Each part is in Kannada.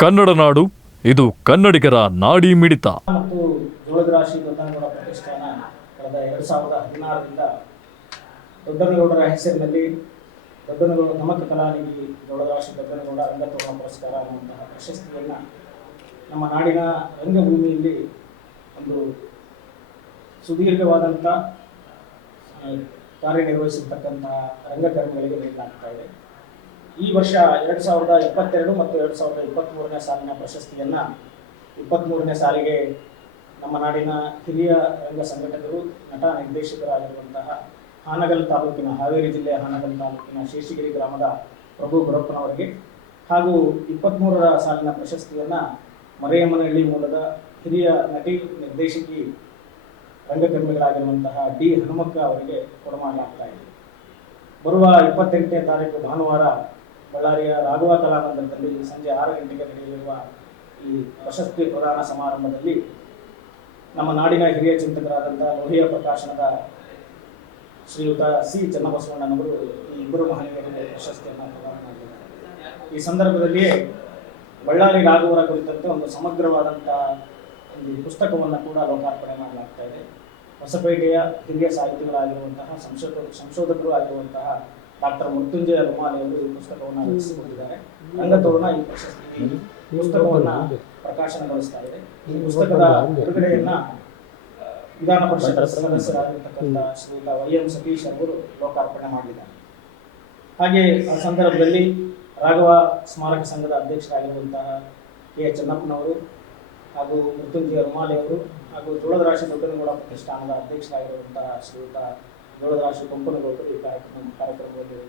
ಕನ್ನಡ ನಾಡು, ಇದು ಕನ್ನಡಿಗರ ನಾಡಿ ಮಿಡಿತ. ಮತ್ತು ಜೋಳದ ರಾಶಿ ದೊಡ್ಡನಗೌಡ ಪ್ರತಿಷ್ಠಾನ ಕಳೆದ ಎರಡು ಸಾವಿರದ ಹದಿನಾರರಿಂದ ದೊಡ್ಡನಗೌಡರ ಹೆಸರಿನಲ್ಲಿ ದೊಡ್ಡನಗೌಡ ನಮಕ ಕಲಾನಿಧಿ ಜೋಳದ ರಾಶಿ ದೊಡ್ಡನಗೌಡ ರಂಗತೋರಣ ಪುರಸ್ಕಾರ ಅನ್ನುವಂತಹ ಪ್ರಶಸ್ತಿಯನ್ನು ನಮ್ಮ ನಾಡಿನ ರಂಗಭೂಮಿಯಲ್ಲಿ ಒಂದು ಸುದೀರ್ಘವಾದಂಥ ಕಾರ್ಯನಿರ್ವಹಿಸಿರ್ತಕ್ಕಂತಹ ರಂಗಕರ್ಮಿಗಳಿಗೆ ನೀಡಲಾಗ್ತಾ ಇದೆ. ಈ ವರ್ಷ ಎರಡು ಸಾವಿರದ ಇಪ್ಪತ್ತೆರಡು ಮತ್ತು ಎರಡು ಸಾವಿರದ ಇಪ್ಪತ್ತ್ಮೂರನೇ ಸಾಲಿನ ಪ್ರಶಸ್ತಿಯನ್ನು ಇಪ್ಪತ್ತ್ಮೂರನೇ ಸಾಲಿಗೆ ನಮ್ಮ ನಾಡಿನ ಹಿರಿಯ ರಂಗ ಸಂಘಟಕರು, ನಟ ನಿರ್ದೇಶಕರಾಗಿರುವಂತಹ ಹಾನಗಲ್ ತಾಲೂಕಿನ ಹಾವೇರಿ ಜಿಲ್ಲೆಯ ಹಾನಗಲ್ ತಾಲೂಕಿನ ಶೇಷಗಿರಿ ಗ್ರಾಮದ ಪ್ರಭು ಗುರಪ್ಪನವರಿಗೆ ಹಾಗೂ ಇಪ್ಪತ್ತ್ಮೂರರ ಸಾಲಿನ ಪ್ರಶಸ್ತಿಯನ್ನು ಮರೆಯಮ್ಮನಹಳ್ಳಿ ಮೂಲದ ಹಿರಿಯ ನಟಿ, ನಿರ್ದೇಶಕಿ, ರಂಗಕರ್ಮಿಗಳಾಗಿರುವಂತಹ ಡಿ ಹನುಮಕ್ಕ ಅವರಿಗೆ ಕೊಡಮಾಡಲಾಗ್ತಾ ಇದೆ. ಬರುವ ಇಪ್ಪತ್ತೆಂಟನೇ ತಾರೀಕು ಭಾನುವಾರ ಬಳ್ಳಾರಿಯ ರಾಘವ ಕಲಾಮಂದಿರದಲ್ಲಿ ಸಂಜೆ ಆರು ಗಂಟೆಗೆ ನಡೆಯಲಿರುವ ಈ ಪ್ರಶಸ್ತಿ ಪ್ರದಾನ ಸಮಾರಂಭದಲ್ಲಿ ನಮ್ಮ ನಾಡಿನ ಹಿರಿಯ ಚಿಂತಕರಾದಂಥ ಲೋಹಿಯ ಪ್ರಕಾಶನದ ಶ್ರೀಯುತ ಸಿ ಚನ್ನಬಸವಣ್ಣನವರು ಈ ಇಬ್ಬರು ಮಹನೀಯರಿಗೆ ಪ್ರಶಸ್ತಿಯನ್ನು ಪ್ರದಾನ ಮಾಡಿದ್ದಾರೆ. ಈ ಸಂದರ್ಭದಲ್ಲಿಯೇ ಬಳ್ಳಾರಿ ರಾಘವರ ಕುರಿತಂತೆ ಒಂದು ಸಮಗ್ರವಾದಂಥ ಒಂದು ಪುಸ್ತಕವನ್ನು ಕೂಡ ಲೋಕಾರ್ಪಣೆ ಮಾಡಲಾಗ್ತಾ ಇದೆ. ಹೊಸಪೇಟೆಯ ಹಿರಿಯ ಸಾಹಿತಿಗಳಾಗಿರುವಂತಹ ಸಂಶೋಧ ಸಂಶೋಧಕರು ಆಗಿರುವಂತಹ ಡಾಕ್ಟರ್ ಮೃತ್ಯುಂಜಯ ರುಮಾಲಿ ಅವರು ಈ ಪುಸ್ತಕವನ್ನು ರಚಿಸಿಕೊಂಡಿದ್ದಾರೆ. ರಂಗತೋರಣ ಈ ಪ್ರಶಸ್ತಿ ಪುಸ್ತಕವನ್ನ ಪ್ರಕಾಶನಗೊಳಿಸ್ತಾ ಇದೆ. ಈ ಪುಸ್ತಕದ ಬಿಡುಗಡೆಯನ್ನ ವಿಧಾನ ಪರಿಷತ್ ಸದಸ್ಯರಾಗಿರ್ತಕ್ಕಂಥ ಶ್ರೀಯುತ ವೈ ಎಂ ಸತೀಶ್ ಅವರು ಲೋಕಾರ್ಪಣೆ ಮಾಡಿದ್ದಾರೆ. ಹಾಗೆ ಆ ಸಂದರ್ಭದಲ್ಲಿ ರಾಘವ ಸ್ಮಾರಕ ಸಂಘದ ಅಧ್ಯಕ್ಷರಾಗಿರುವಂತಹ ಕೆ ಚೆನ್ನಪ್ಪನವರು ಹಾಗೂ ಮೃತ್ಯುಂಜಯ ರುಮಾಲಿ ಅವರು ಹಾಗೂ ಜೋಳದ ರಾಶಿ ದೊಡ್ಡನಗೌಡ ಪ್ರತಿಷ್ಠಾನದ ಅಧ್ಯಕ್ಷರಾಗಿರುವಂತಹ ಶ್ರೀಯುತ ಜೋಳದ ರಾಶಿ ಪಂಪನಗೌಡರು ಈ ಕಾರ್ಯಕ್ರಮ ಕಾರ್ಯಕ್ರಮದಲ್ಲಿ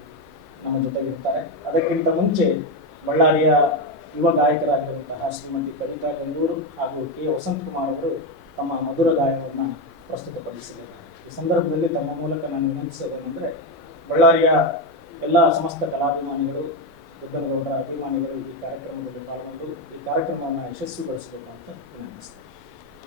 ನಮ್ಮ ಜೊತೆಗಿರ್ತಾರೆ. ಅದಕ್ಕಿಂತ ಮುಂಚೆ ಬಳ್ಳಾರಿಯ ಯುವ ಗಾಯಕರಾಗಿರುವಂತಹ ಶ್ರೀಮತಿ ಕವಿತಾ ಗಂಗೂರು ಹಾಗೂ ಕೆ ವಸಂತ್ ಕುಮಾರ್ ಅವರು ತಮ್ಮ ಮಧುರ ಗಾಯನವನ್ನು ಪ್ರಸ್ತುತಪಡಿಸಲಿದ್ದಾರೆ. ಈ ಸಂದರ್ಭದಲ್ಲಿ ತಮ್ಮ ಮೂಲಕ ನಾನು ವಿನಂತಿಸೋದೇನೆಂದರೆ ಬಳ್ಳಾರಿಯ ಎಲ್ಲ ಸಮಸ್ತ ಕಲಾಭಿಮಾನಿಗಳು ಬುದ್ಧನಗೌಡರ ಅಭಿಮಾನಿಗಳು ಈ ಕಾರ್ಯಕ್ರಮದಲ್ಲಿ ಪಾಲ್ಗೊಂಡು ಈ ಕಾರ್ಯಕ್ರಮವನ್ನು ಯಶಸ್ವಿಗೊಳಿಸಬೇಕು ಅಂತ